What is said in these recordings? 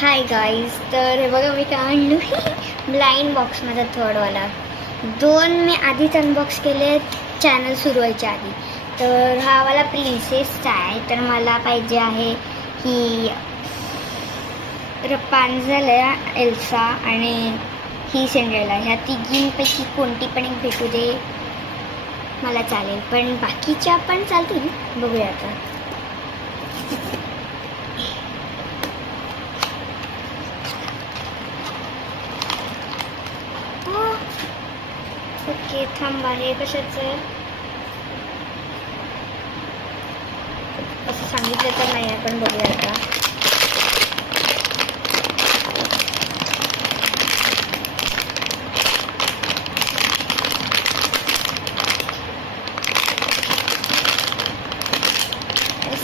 Hi guys, तर हे बघा मी काय आणलो ब्लाइंड बॉक्स माझा थर्डवाला. 2 मी आधीच अनबॉक्स केले चॅनल सुरू व्हायच्या आधी. तर हा वाला प्रिन्सेसचा आहे. तर मला पाहिजे आहे ही रपांजल, एल्सा आणि ही सिंड्रेला. ह्या तिघींपैकी कोणती पण एक भेटू दे मला चालेल, पण बाकीच्या पण चालतील. बघूया आता. ओके, थांबा, हे कशाचं असं सांगितलं तर नाही आहे, पण बघूया आता.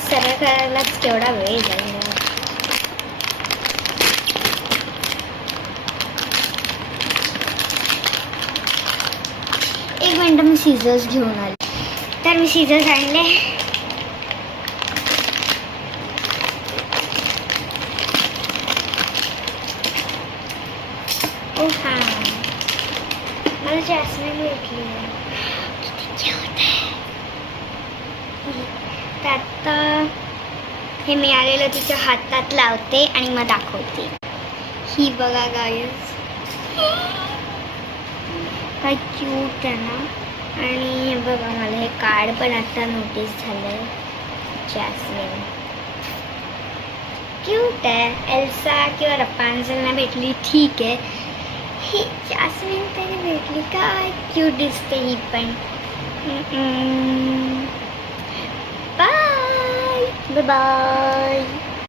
सरळ करायलाच केवढा वेळ जाईल. एक मिनटं, मी सीझर्स घेऊन आले. तर मी सीझर्स आणले. ओ हां, मला जॅस्मिन भेटली. किती क्यूट आहे. तर आता हे मिळालेलं तिच्या हातात लावते आणि मग दाखवते. ही बघा गाईज, काय क्यूट आहे ना. आणि हे बघा, मला हे कार्ड पण आता नोटीस झालंय. जॅस्मिन क्यूट आहे. एल्सा किंवा रपांजलना भेटली ठीक आहे, ही जॅस्मिन तरी भेटली. काय क्यूट दिसते ही पण. Bye bye.